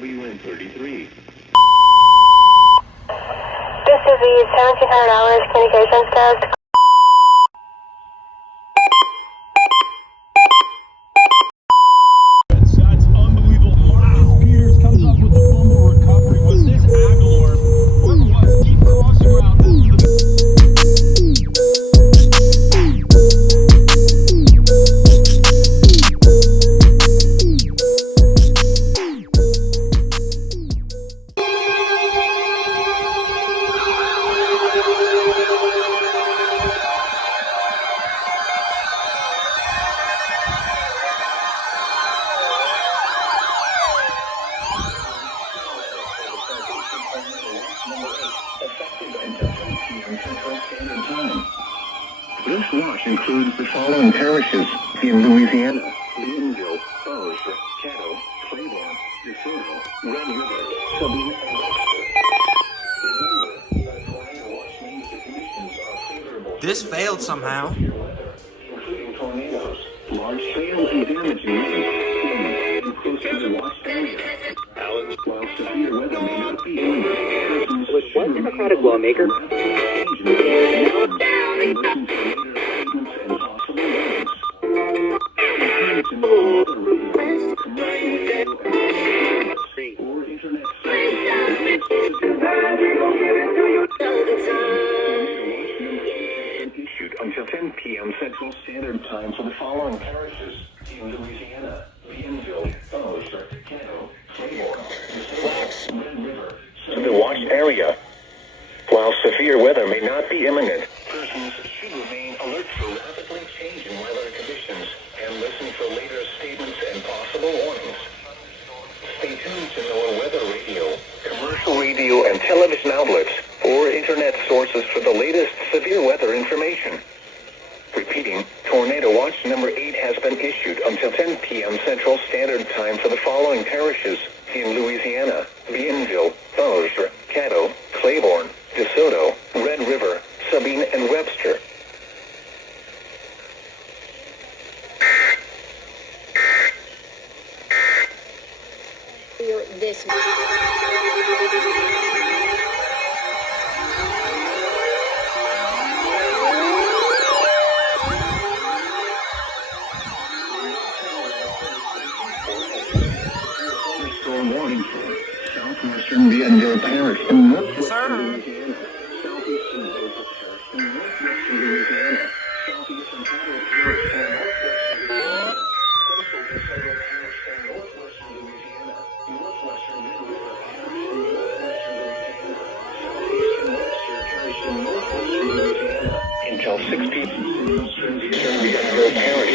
WN33. This is the $1,700 communications code. That's unbelievable. Marcus Peters comes up with the fumble recovery. Was this Aguilar? Whoever it was, keep crossing route. This watch includes the following parishes in Louisiana: Bienville, Orge, Caddo, Claiborne, DeSoto, Red River, Sabine, and Webster. This failed somehow. Including tornadoes, large hail and damaging winds, and close to the watch area. While severe weather may not be imminent, With one Democratic lawmaker. Until 10 p.m. Central Standard Time for the following parishes in Louisiana: Bienville, Orge, Caddo, Claiborne, Red River, to the watch area. While severe weather may not be imminent, persons should remain alert for rapidly changing weather conditions and listen for later statements and possible warnings. Stay tuned to NOAA weather radio, commercial radio and television outlets, or internet sources for the latest severe weather information. Repeating, Tornado Watch number 8 has been issued until 10 p.m. Central Standard Time for the following parishes in Louisiana: Bienville, Orge, Caddo, Claiborne, DeSoto, Red River, Sabine, and Webster. This Thunderstorm warning for southwestern Bienville Parish and northwestern Yes, sir. Louisiana, southeastern Bossier Parish and northwestern Louisiana, southeastern Caddo Parish and northwestern Louisiana, central DeSoto Parish and northwestern Louisiana, northwestern Red River Parish and northwestern Louisiana, southeastern Webster Parish and northwestern Louisiana, until 6 p.m. Eastern Bienville Parish.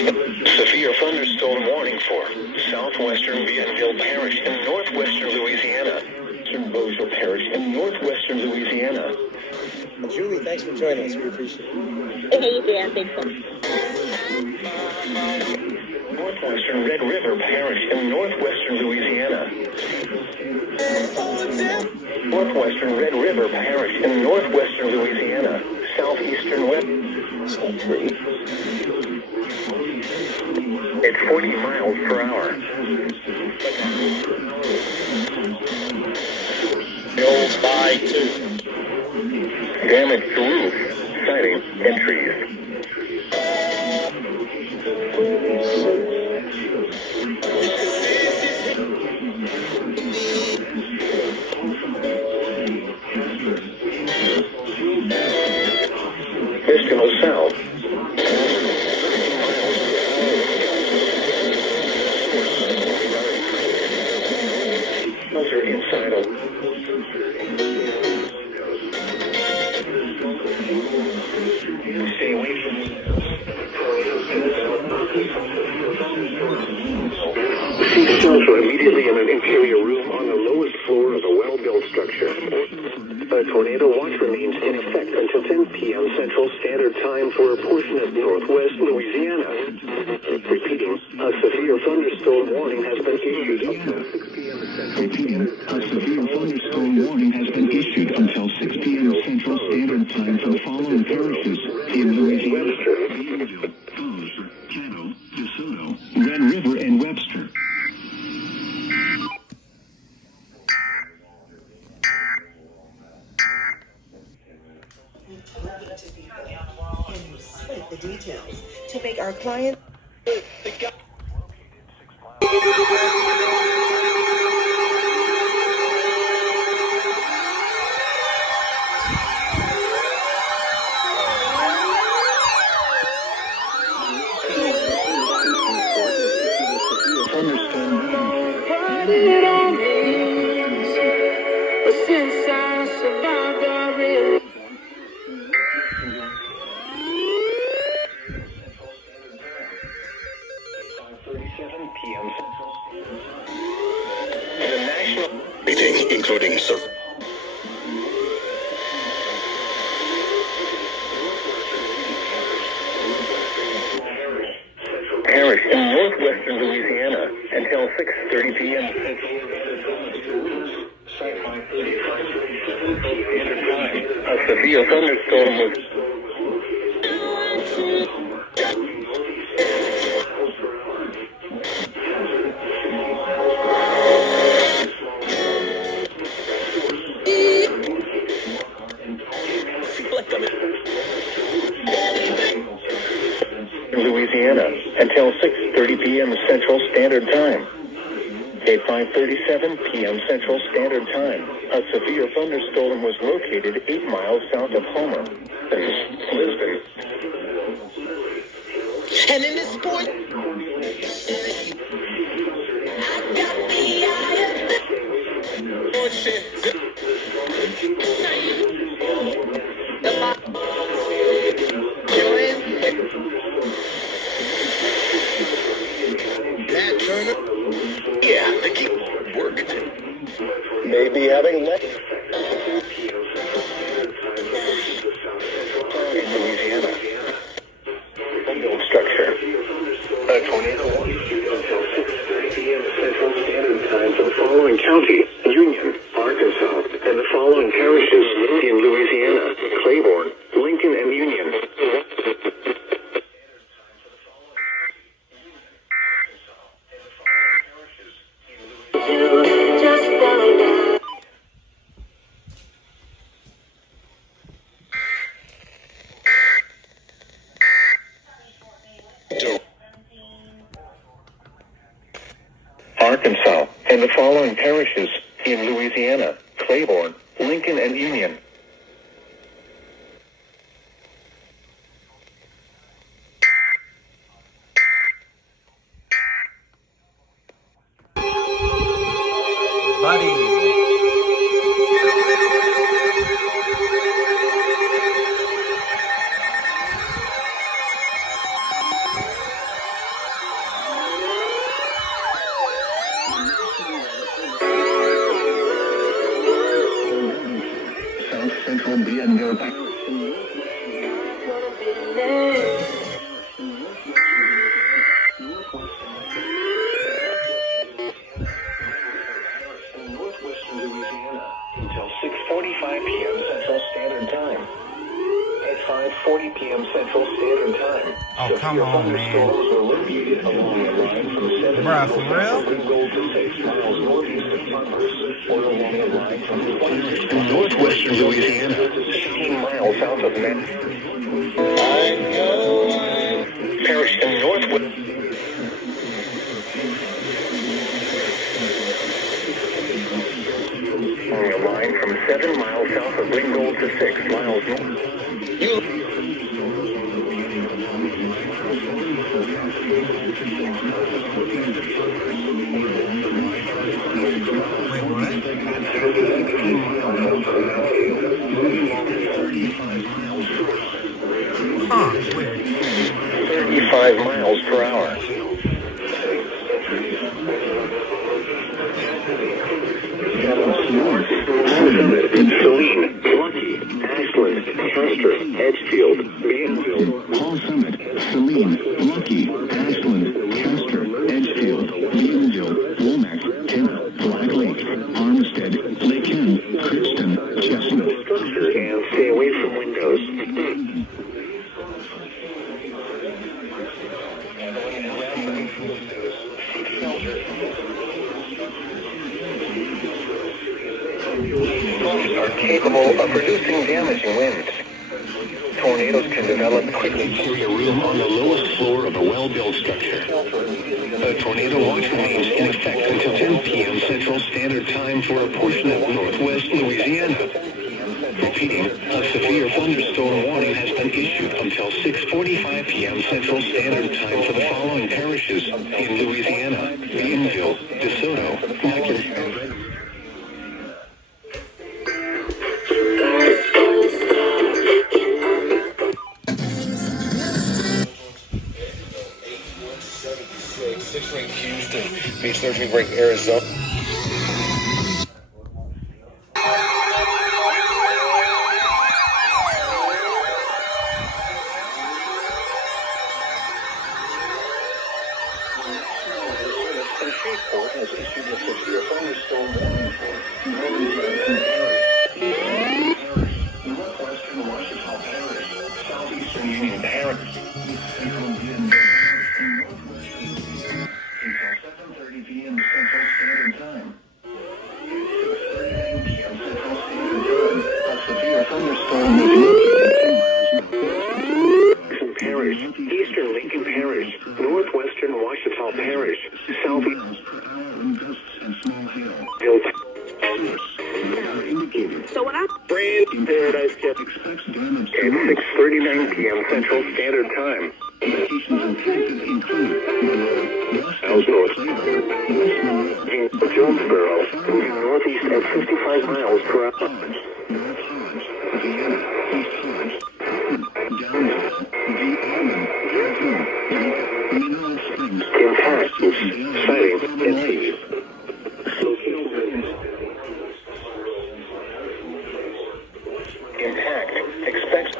Severe thunderstorm warning for southwestern Bienville Parish and northwestern Louisiana, eastern Bossier Parish and northwestern Louisiana. Julie, thanks for joining us. We appreciate it. Hey, Dan, thanks. Northwestern Red River Parish and northwestern Louisiana. Northwestern Red River Parish and northwestern Louisiana, southeastern West. At 40 miles per hour. Bills by 2. Damaged roof, siding, and trees. Eskimo south. Shelter inside of. Stay away from seek shelter immediately in an interior room on the lowest floor of a well-built structure. A tornado watch remains in effect until 10 p.m. Central Standard Time for a portion of northwest Louisiana. Repeating, a severe thunderstorm warning has been issued until 6 p.m. Central Standard Time. A severe thunderstorm warning has been issued until 6 p.m. Central Standard Time for the following parishes in Louisiana: Bienville, Orge, Caddo, DeSoto, Red River, and Webster. the details to make our client. Since I survived, I really 5:37 p.m. Central Standard Time. The national Everything, including Parish in northwestern Louisiana until 6:30 p.m. A severe thunderstorm was in Louisiana until 6:30 p.m. Central Standard Time. At 5:37 p.m. Central Standard Time, a severe thunderstorm was located 8 miles south of Homer, Lisbon. And in this sport, yeah, the key work. Maybe having left. In Louisiana. Build structure. A tornado until 6:30 p.m. Central Standard Time for the following county: Union, Arkansas, and the following parishes in Louisiana: Claiborne, Lincoln, and Union. just fell down. Arkansas, and the following parishes in Louisiana: Claiborne, Lincoln, and Union. Buddy. South Central Bienville. Northwestern Louisiana until 6:45 p.m. Central Standard Time. At 5:40 p.m. Central Standard Time. Oh, come on, man. Thunderstorms were located along the line from 7 Bruh, for real? to 6 miles northeast of Thunderstorm, or along the line from 26 to northwestern Louisiana, 16 miles south of Parish in northwest. Along the line from 7 miles south of Ringgold to 6 miles north. Wait, what? Huh, weird. 35 miles per hour. Saline, Lucky, Ashland, Chester, Edgefield, Bienville. Paul Summit, Saline, Lucky, Ashland, Chester, Edgefield, Bienville, Womack, Kenna, Black Lake, Armistead, Lakin, Kristen, Chestnut. And stay away from windows. Are capable of producing damaging winds. tornadoes can develop quickly. Carry a room on the lowest floor of a well-built structure. A tornado watch remains in effect until 10 p.m. Central Standard Time for a portion of northwest Louisiana. Repeating, a severe thunderstorm warning has been issued until 6:45 p.m. Central Standard Time for the following parishes in Louisiana: Bienville, DeSoto, Necker, and Red. Six-ring Houston, beach 13 break Arizona. Shreveport has issued a severe thunderstorm warning for northern Parish, northwestern Washita Parish, southeastern Union Parish, central Bienville, and northwestern Louisiana until 7:30 p.m. Central Standard Time. 6:39 p.m. Central Standard Time, a severe thunderstorm is located 2 miles northwest Parish, eastern Lincoln Parish, northwestern Washita Parish, southeast and gusts and small hail. So when I Brand Paradise Kept expects damage at 6:39 p.m. Central Standard Time. Locations impacted include North Jonesboro, moving northeast at 55 miles per hour. North Hodge, Vienna, East Hodge, Downsville, V. Allen, Calhoun, Mineral Springs, impact, sighting, and impact expects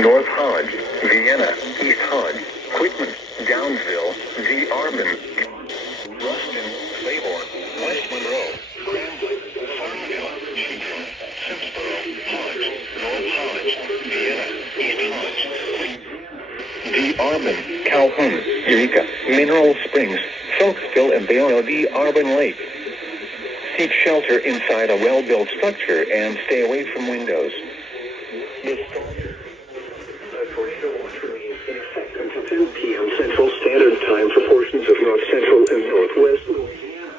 North Hodge, Vienna, East Hodge, Quitman, Downsville, V. Arbin, Ruston, Claiborne, West Monroe, Grambling, Farmville, Chevron, Simsboro, Hodge, North Hodge, Vienna, East Hodge, V. Arbin, Calhoun, Eureka, Mineral Springs, Philipsville, and Bayonne, V. Arbin Lake. Seek shelter inside a well-built structure and stay away from windows. The tornado watch remains in effect until 10 p.m. Central Standard Time for portions of north central and northwest Louisiana.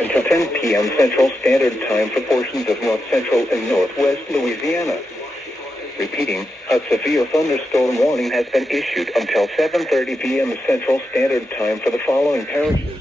Until 10 p.m. Central Standard Time for portions of north central and northwest Louisiana. Repeating, a severe thunderstorm warning has been issued until 7:30 p.m. Central Standard Time for the following parishes.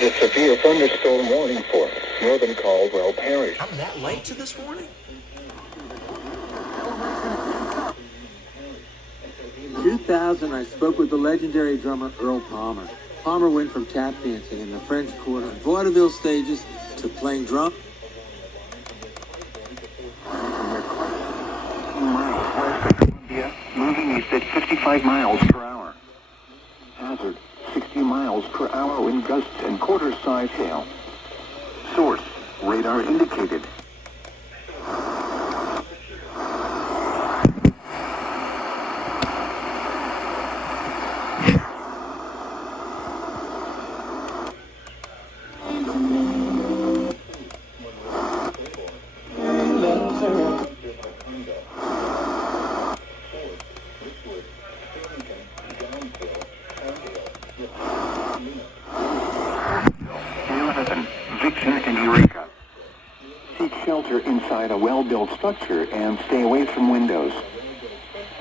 A severe thunderstorm warning for northern Caldwell Parish. I'm that late to this warning? In 2000, I spoke with the legendary drummer Earl Palmer. Palmer went from tap dancing in the French Quarter and vaudeville stages to playing drum 75 miles per hour. Hazard, 60 miles per hour wind gusts and quarter-size hail. Source, radar indicated. And Eureka. Seek shelter inside a well-built structure and stay away from windows.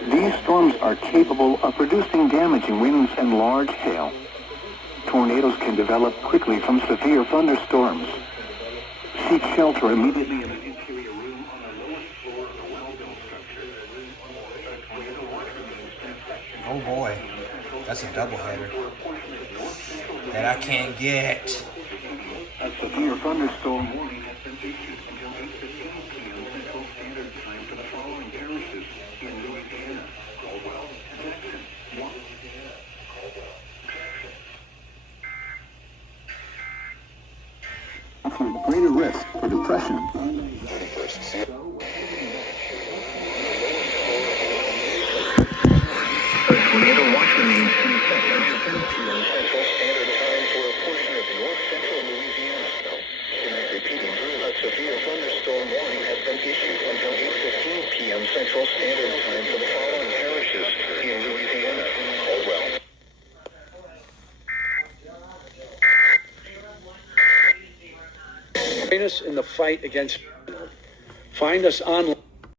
These storms are capable of producing damaging winds and large hail. Tornadoes can develop quickly from severe thunderstorms. Seek shelter immediately in an interior room on the lowest floor of a well-built structure. Oh boy, that's a doubleheader that I can't get. A severe thunderstorm warning has been issued until 8:15 p.m. Central Standard Time for the following parishes in Louisiana: Caldwell, Jackson, Caldwell. Greater risk for depression. A tornado watch remains in effect until 10 p.m. Central Standard Time for a portion of north central Louisiana. Repeating, a severe thunderstorm warning has been issued until 8:15 p.m. Central Standard Time for the following parishes in Louisiana: Caldwell. Join us in the fight against. Find us online.